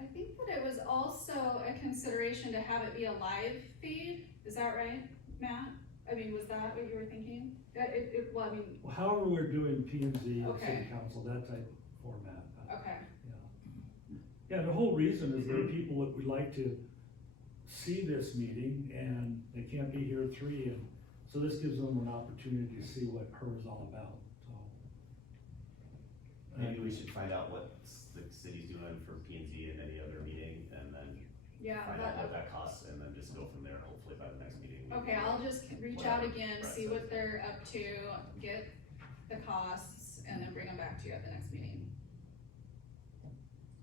I think that it was also a consideration to have it be a live feed, is that right, Matt? I mean, was that what you were thinking? Well, I mean, Well, however we're doing P and Z and Okay. city council, that type of format. okay, Yeah, the whole reason is there are people that would like to see this meeting and they can't be here at 3, and so this gives them an opportunity to see what her is all about, so. Maybe we should find out what the city's doing for P and Z in any other meeting, and then yeah, find out what that costs, and then just go from there, hopefully by the next meeting. okay, I'll just reach out Whatever again, Brett see says. what they're up to, get the costs, and then bring them back to you at the next meeting.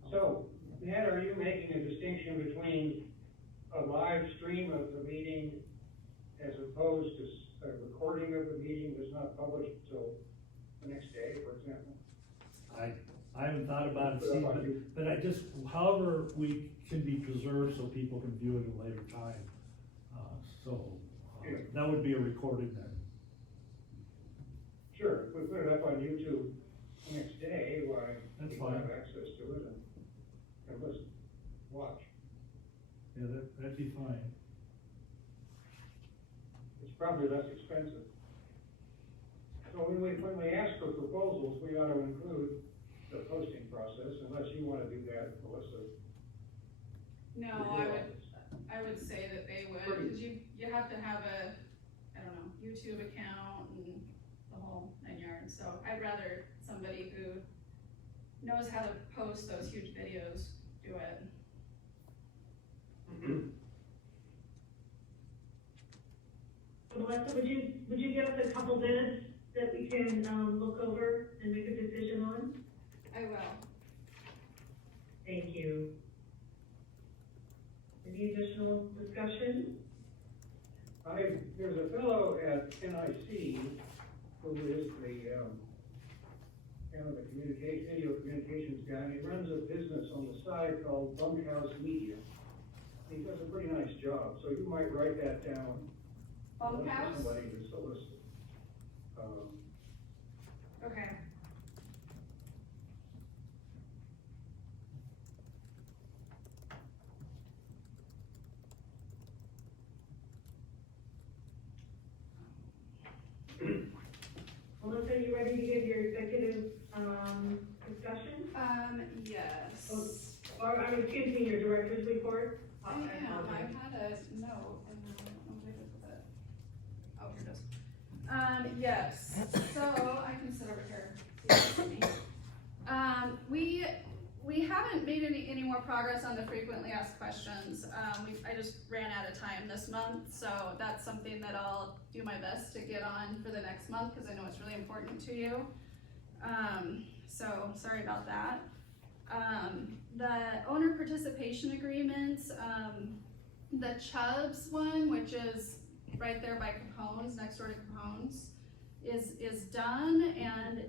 So, Matt, are you making a distinction between a live stream of the meeting as opposed to a recording of the meeting that's not published until the next day, for example? I haven't thought about it, Steve, but I just, however we can be preserved so people can view it at a later time. That would be a recording then. Sure, if we put it up on YouTube the next day, why, That's people fine. have access to it and listen, watch. Yeah, that'd be fine. It's probably less expensive. So when we ask for proposals, we ought to include the posting process, unless you wanna do that, Melissa. No, I would say that they would, cause you have to have a, I don't know, YouTube account and the whole 9 yards, so I'd rather somebody who knows how to post those huge videos do it. So Melissa, would you give us a couple minutes that we can, look over and make a decision on? I will. Thank you. Any additional discussion? There's a fellow at NIC who is the, kind of the video communications guy. He runs a business on the side called Bunkhouse Media. He does a pretty nice job, so you might write that down. Bunkhouse? Somebody to solicit. Okay. Melissa, are you ready to give your executive, discussion? Yes. Or, excuse me, your director's report? I am, I had a note, and I don't know where to put it. Oh, here it is. Yes, so I can sit over here. So you can see me. We haven't made any more progress on the frequently asked questions. I just ran out of time this month, so that's something that I'll do my best to get on for the next month, because I know it's really important to you. So sorry about that. The owner participation agreements, the Chubbs one, which is right there by Capone's, next door to Capone's, is done, and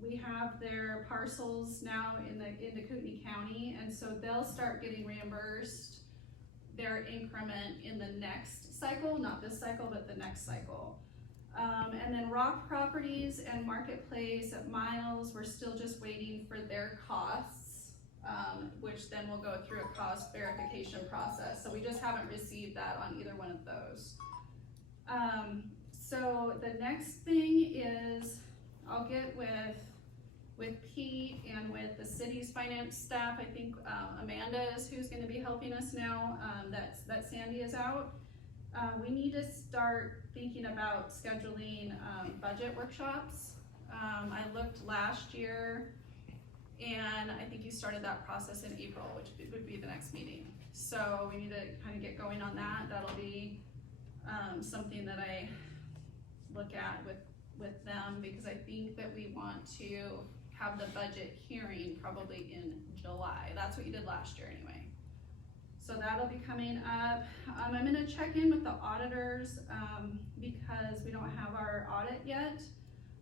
we have their parcels now in Kootenai County, and so they'll start getting reimbursed their increment in the next cycle, not this cycle, but the next cycle. And then Rock Properties and Marketplace at Miles, we're still just waiting for their costs, which then will go through a cost verification process. So we just haven't received that on either one of those. So the next thing is, I'll get with Pete and with the city's finance staff. I think Amanda is who's gonna be helping us now, that Sandy is out. We need to start thinking about scheduling budget workshops. I looked last year, and I think you started that process in April, which would be the next meeting. So we need to kind of get going on that. That'll be something that I look at with them, because I think that we want to have the budget hearing probably in July. That's what you did last year anyway. So that'll be coming up. I'm gonna check in with the auditors because we don't have our audit yet.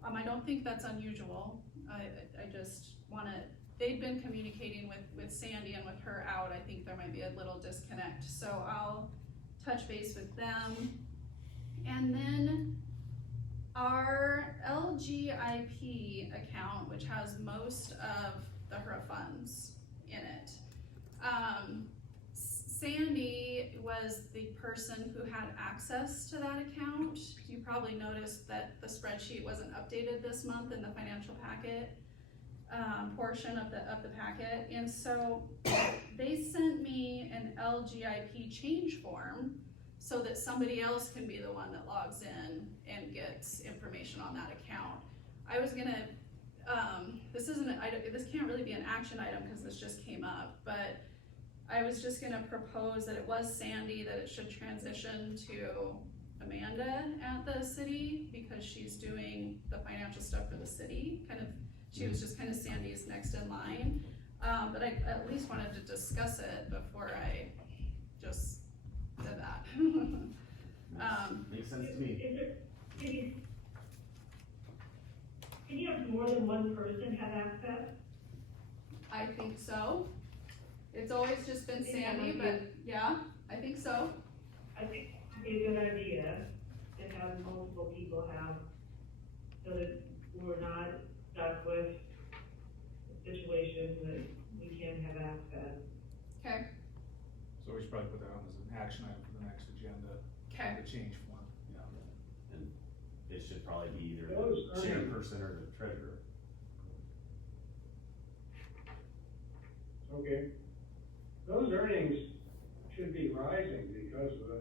I don't think that's unusual. I just wanna, they've been communicating with Sandy, and with her out, I think there might be a little disconnect. So I'll touch base with them. And then our LGIP account, which has most of the Hura funds in it. Sandy was the person who had access to that account. You probably noticed that the spreadsheet wasn't updated this month in the financial packet portion of the packet. And so they sent me an LGIP change form so that somebody else can be the one that logs in and gets information on that account. I was gonna, this can't really be an action item because this just came up, but I was just gonna propose that it was Sandy, that it should transition to Amanda at the city because she's doing the financial stuff for the city. She was just kind of Sandy's next in line. But I at least wanted to discuss it before I just did that. Makes sense to me. Can you have more than one person have access? I think so. It's always just been Sandy, but yeah, I think so. I think it would be a good idea to have multiple people have, so that we're not stuck with a situation that we can't have access. Okay. So we should probably put that on as an action item for the next agenda. Okay. The change form. Yeah. And it should probably be either Those the chairperson or the treasurer. Okay. Those earnings should be rising because the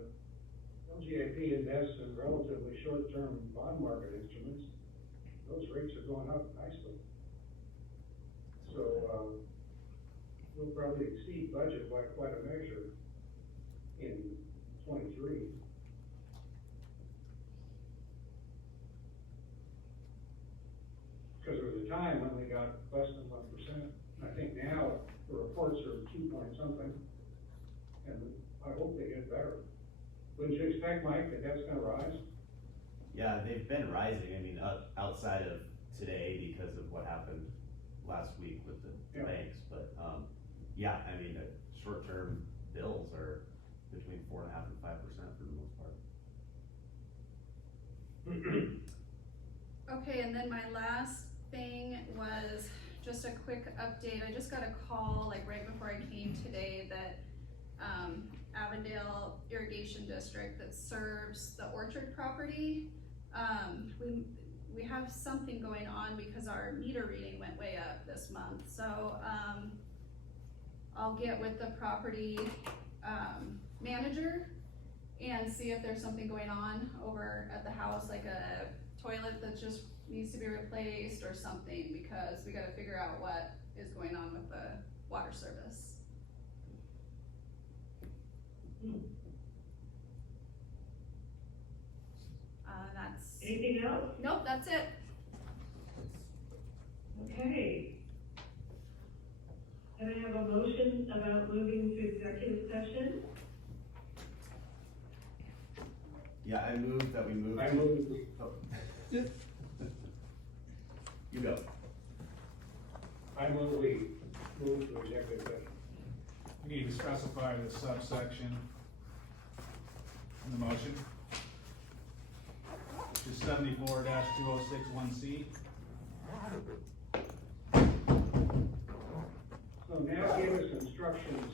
LGIP invests in relatively short-term bond market instruments. Those rates are going up nicely. So, we'll probably exceed budget by quite a measure in '23. Because there was a time when we got less than 1%. I think now the reports are 2 point something, and I hope they get better. Wouldn't you expect, Mike, that that's gonna rise? Yeah, they've been rising, I mean, outside of today because of what happened last week with the Yeah. banks, but, yeah, I mean, short-term bills are between 4.5% and 5% for the most part. Okay, and then my last thing was just a quick update. I just got a call like right before I came today that Avondale Irrigation District that serves the Orchard property, we have something going on because our meter reading went way up this month. So I'll get with the property manager and see if there's something going on over at the house, like a toilet that just needs to be replaced or something, because we gotta figure out what is going on with the water service. That's, Anything else? nope, that's it. Okay. Can I have a motion about moving to executive session? Yeah, I move that we move. I to- move, Oh. You go. I move we move to executive session. We need to specify the subsection in the motion, which is 74-2061C. So now give us instructions,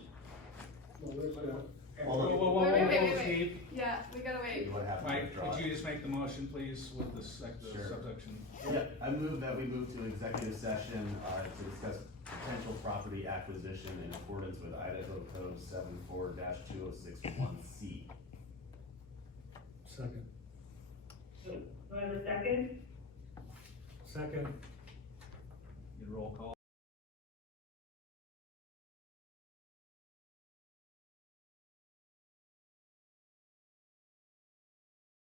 Melissa. and- Hold on. Whoa, Wait, Steve. yeah, we gotta wait. Mike? we would have to Mike, withdraw could it. you just make the motion, please, with the Sure. subsection? Yep, I move that we move to executive session, to discuss potential property acquisition in accordance with Idaho Code 74-2061C. Second. Do I have a second? Second. Need a roll call?